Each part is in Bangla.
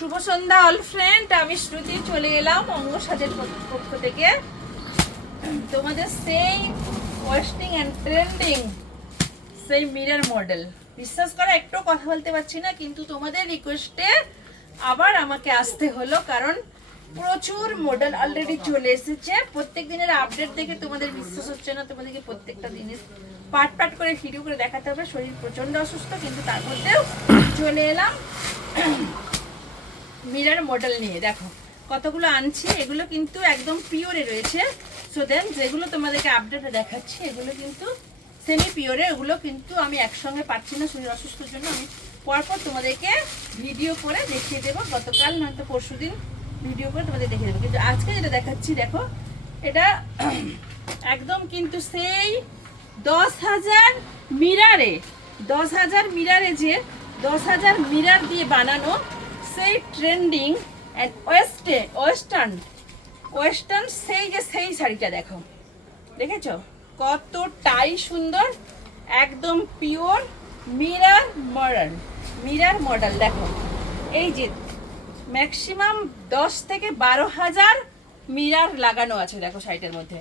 শুভ সন্ধ্যা অল ফ্রেন্ড, আমি শ্রুতি চলে এলাম অঙ্গ সাজের পক্ষ থেকে তোমাদের সেই ওয়েস্টিং অ্যান্ড ট্রেন্ডিং সেই মিরর মডেল। বিশ্বাস করা একটু কথা বলতে পারছি না, কিন্তু তোমাদের রিকোয়েস্টে আবার আমাকে আসতে হলো, কারণ প্রচুর মডেল অলরেডি চলে এসেছে। প্রত্যেক দিনের আপডেট দেখে তোমাদের বিশ্বাস হচ্ছে না, তোমাদেরকে প্রত্যেকটা দিনের পার্ট পার্ট করে ভিডিও করে দেখাতে হবে। শরীর প্রচণ্ড অসুস্থ, কিন্তু তার মধ্যেও চলে এলাম মিরর মডেল নিয়ে। দেখো কতগুলো আনছি, এগুলো কিন্তু একদম পিওরে রয়েছে। সো দেন যেগুলো তোমাদেরকে আপডেটে দেখাচ্ছি এগুলো কিন্তু সেমি পিওরে। ওগুলো কিন্তু আমি একসঙ্গে পাচ্ছি না শরীর অসুস্থর জন্য, আমি পরপর তোমাদেরকে ভিডিও করে দেখিয়ে দেবো। গতকাল নয়তো পরশু দিন ভিডিও করে তোমাদের দেখিয়ে দেবো, কিন্তু আজকে যেটা দেখাচ্ছি দেখো এটা একদম কিন্তু সেই 10,000 মিরারে, 10,000 মিরারে, যে 10,000 মিরার দিয়ে বানানো সেই ট্রেন্ডিং অ্যান্ড ওয়েস্টার্ন সেই শাড়িটা দেখো, দেখেছো কতটাই সুন্দর, একদম পিওর মিরর মডেল। দেখো এই যে ম্যাক্সিমাম 10 থেকে 12,000 মিরর লাগানো আছে। দেখো শাড়িটার মধ্যে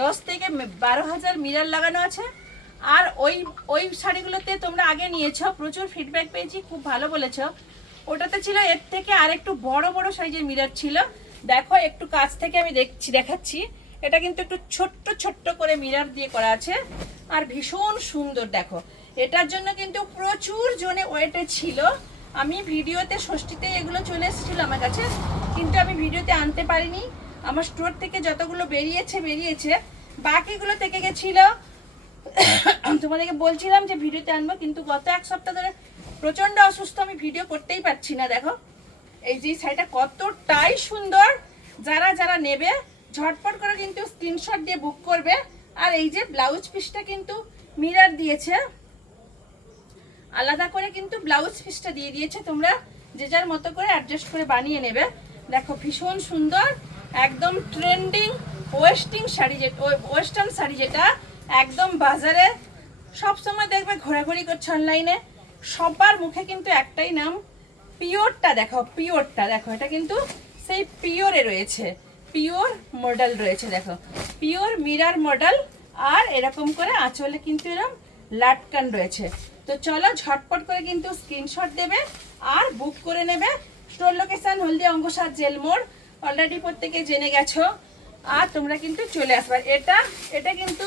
10 থেকে 12,000 মিরর লাগানো আছে। আর ওই শাড়িগুলোতে তোমরা আগে নিয়েছো, প্রচুর ফিডব্যাক পেয়েছি, খুব ভালো বলেছো। ওটাতে ছিল এর থেকে আর একটু বড় বড় সাইজের মিরর ছিল। দেখো একটু কাছ থেকে আমি দেখাচ্ছি, এটা কিন্তু একটু ছোট্ট করে মিরর দিয়ে করা আছে, আর ভীষণ সুন্দর। দেখো এটার জন্য কিন্তু প্রচুর জনে ওয়েটে ছিল। আমি ভিডিওতে ষষ্ঠীতে এগুলো চলে এসেছিল আমার কাছে, কিন্তু আমি ভিডিওতে আনতে পারিনি। আমার স্টোর থেকে যতগুলো বেরিয়েছে, বাকিগুলো থেকে গেছিল। তোমাদেরকে বলছিলাম যে ভিডিওতে আনবো, কিন্তু গত এক সপ্তাহ ধরে প্রচন্ড অসুস্থ, আমি ভিডিও করতেই পারছি না। দেখো এই যে শাড়িটা কতটাই সুন্দর, যারা নেবে ঝটপট করে কিন্তু স্ক্রিনশট দিয়ে বুক করবে। আর এই যে ব্লাউজ পিসটা কিন্তু মিরর দিয়েছে, আলাদা করে কিন্তু ব্লাউজ পিসটা দিয়ে দিয়েছে, তোমরা যে যার মতো করে অ্যাডজাস্ট করে বানিয়ে নেবে। দেখো ভীষণ সুন্দর, একদম ট্রেন্ডিং ওয়েস্টার্ন শাড়ি, যেটা একদম বাজারে সবসময় দেখবে ঘোরাঘুরি করছে অনলাইনে, সবার মুখে কিন্তু একটাই নাম পিওরটা। দেখো পিওরটা, দেখো এটা কিন্তু সেই পিওরে রয়েছে, পিওর মডেল রয়েছে। দেখো পিওর মিরর মডেল, আর এরকম করে আঁচলে কিন্তু এরকম লাটকান রয়েছে। তো চলো ঝটপট করে কিন্তু স্ক্রিনশট দেবে আর বুক করে নেবে। স্টোর লোকেশন হলদিয়া অঙ্গসার জেল মোড়, অলরেডি প্রত্যেকে জেনে গেছো। আর তোমরা কিন্তু চলে আসবে। এটা কিন্তু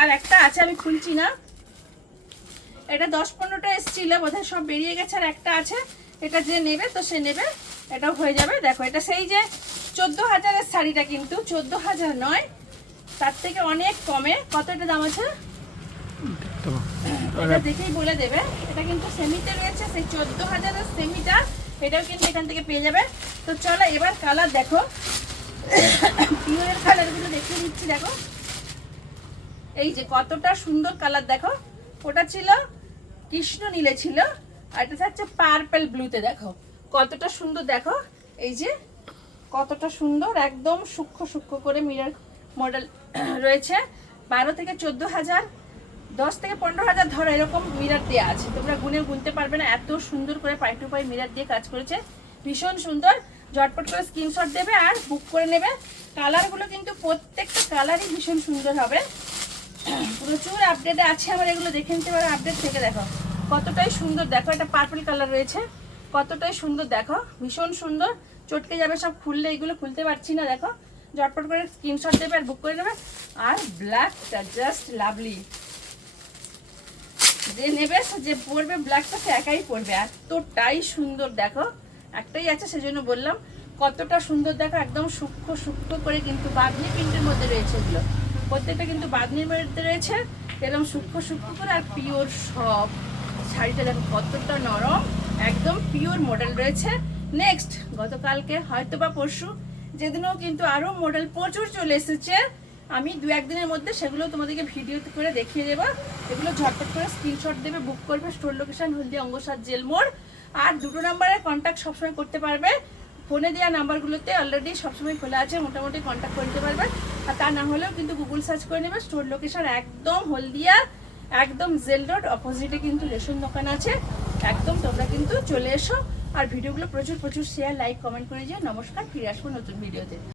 আর একটা আছে, আমি খুলছি না, এটা 10-15টা এসেছিল, বোধহয় সব বেরিয়ে গেছে, আর একটা আছে। এটা যে নেবে তো সে নেবে, এটাও হয়ে যাবে। দেখো এটা সেই যে 14,000-এর শাড়িটা, কিন্তু 14,000 নয়, তার থেকে অনেক কমে। কত এটা দাম আছে এটা দেখেই বলে দেবে। এটা কিন্তু সেমিতে রয়েছে, সেই 14,000-এর সেমিটা, এটাও কিন্তু এখান থেকে পেয়ে যাবে। তো চলো এবার কালার দেখো, পিওরের কালারগুলো দেখিয়ে দিচ্ছি। দেখো এই যে কতটা সুন্দর কালার, দেখো ওটা ছিল কৃষ্ণ নীলে ছিল, আর এটা হচ্ছে পার্পল ব্লুতে। দেখো কতটা সুন্দর, দেখো এই যে কতটা সুন্দর, একদম সূক্ষ্ম করে মিরর মডেল রয়েছে। 12 থেকে 14,000, 10 থেকে 15,000 ধরো এরকম মিরর দেওয়া আছে, তোমরা গুনতে পারবে না, এত সুন্দর করে পাই টু পাই মিরর দিয়ে কাজ করেছে, ভীষণ সুন্দর। ঝটপট করে স্ক্রিনশট দেবে আর বুক করে নেবে। কালারগুলো কিন্তু প্রত্যেকটা কালারই ভীষণ সুন্দর হবে। প্রচুর আপডেট আছে আমার, এগুলো দেখে নিতে পারো আপডেট থেকে। দেখো কতটাই সুন্দর, দেখো এটা পার্পল কালার রয়েছে, কতটাই সুন্দর, দেখো ভীষণ সুন্দর। চটকে যাবে সব খুললে, এগুলো খুলতে পারছি না। দেখো ঝটপট করে স্ক্রিনশট দেবে আর বুক করে নেবে। আর ব্ল্যাকটা জাস্ট লাভলি, যে নেবে যে পরবে ব্ল্যাকটা সে একাই পরবে, এতটাই সুন্দর। দেখো একটাই আছে সেজন্য বললাম, কতটা সুন্দর। দেখো একদম সূক্ষ্ম করে কিন্তু বাঁধনি প্রিন্টের মধ্যে রয়েছে, এগুলো প্রত্যেকটা কিন্তু বাঁধনির মধ্যে রয়েছে, এরকম সূক্ষ্ম করে, আর পিওর সব। শাড়িটা দেখো কতটা নরম, একদম পিওর মডেল রয়েছে। নেক্সট গতকালকে হয়তো বা পরশু যেদিনও কিন্তু আরও মডেল প্রচুর চলে এসেছে, আমি 2-1 দিনের মধ্যে সেগুলো তোমাদেরকে ভিডিও করে দেখিয়ে দেবো। এগুলো ঝটপট করে স্ক্রিনশট দেবে, বুক করবে। স্টোর লোকেশন হলদিয়া অঙ্গসার জেল মোড়, আর 2টো নাম্বারে কন্ট্যাক্ট সবসময় করতে পারবে। ফোনে দেওয়া নাম্বারগুলোতে অলরেডি সবসময় খোলা আছে, মোটামুটি কন্ট্যাক্ট করে নিতে পারবে। আর তা না হলেও কিন্তু গুগল সার্চ করে নেবে। স্টোর লোকেশন একদম হলদিয়া, একদম জেল রোড অপোজিটে কিন্তু রেশন দোকান আছে, একদম তোমরা কিন্তু চলে এসো আর ভিডিওগুলো প্রচুর প্রচুর শেয়ার লাইক কমেন্ট করে যেও। নমস্কার, ফিরে আসবো নতুন ভিডিওতে।